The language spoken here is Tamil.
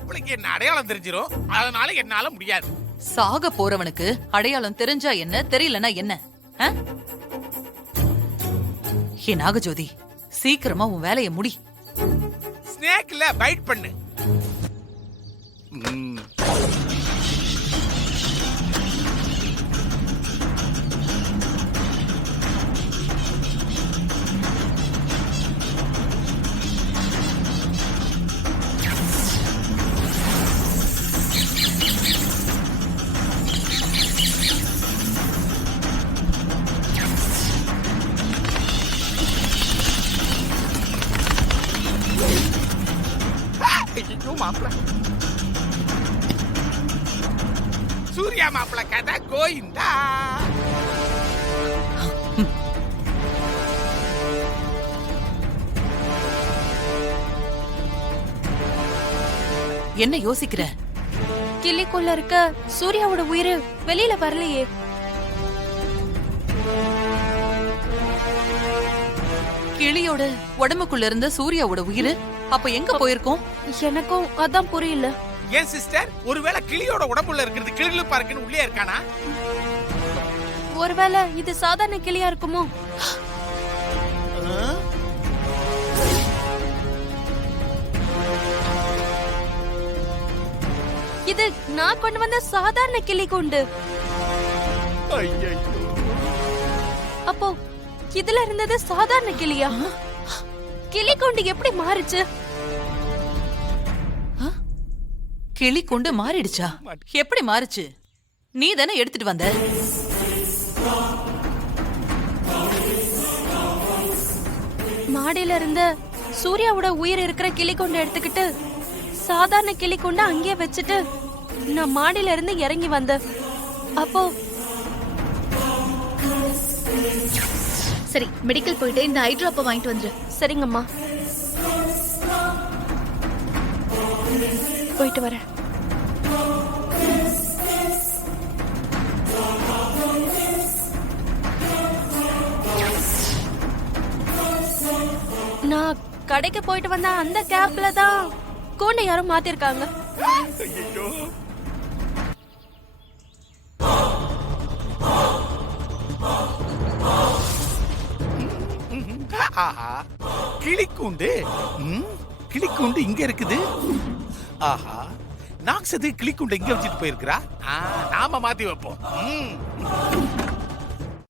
மாப்பிளைக்கு என்ன அடையாளம் தெரிஞ்சிரும், அதனால என்னால முடியாது. சாக போறவனுக்கு அடையாளம் தெரிஞ்சா என்ன, தெரியலனா என்ன? ஏ நாகஜோதி, சீக்கிரமா உன் வேலையை முடி. ஸ்னேக்ல பைட் பண்ணு. மாப்பிள சூர்யா மாப்பிள கதை கோயிந்தா. என்ன யோசிக்கிற? கிளிக்குள்ள இருக்க சூர்யாவோட உயிர் வெளியில வரலையே. கிளியோட உடம்புக்குள்ள இருந்த சூர்யாவோட உயிர் அப்ப எங்க போயிருக்கோம்? எனக்கும் அதான் புரியல. ஏன் சிஸ்டர், ஒருவேளை கிளியோட உடம்புல இருக்கிறது கிளிகளு பார்க்கன்னு உள்ளே இருக்கானா? ஒருவேளை இது சாதாரண கிளியா இருக்குமோ? இது நான் கொண்டு வந்த சாதாரண கிளி கொண்டு. அப்போ இதுல இருந்தது சாதாரண கிளியா? கிளி கொண்டு எப்படி மாறுச்சு? கிளி கொண்டு மாறிடுச்சா? எப்படி மாறுச்சு? நீ தானே எடுத்துட்டு வந்த. மாடியில இருந்த சூர்யாவோட உயிர் இருக்கிற கிளி கொண்டு எடுத்துக்கிட்டு சாதாரண கிளி கொண்டு அங்கேயே வச்சுட்டு நான் மாடியில இருந்து இறங்கி வந்தேன். அப்போ சரி, மெடிக்கல் போயிட்டு இந்த ஐ டிராப்பை வாங்கிட்டு வந்துரு. சரிங்கம்மா, போயிட்டு வரேன். நான் கடைக்கு போயிட்டு வந்த அந்த கேப்ல தான் கூண்டை யாரும் மாத்திருக்காங்க. ஆஹா, கிளிக்கூண்டு. கிளிக்கூண்டு இங்க இருக்குது. ஆஹா, நாக்ஸ் அது கிளிக்கூண்டு இங்க வச்சுட்டு போயிருக்கிறா. நாம மாத்தி வைப்போம்.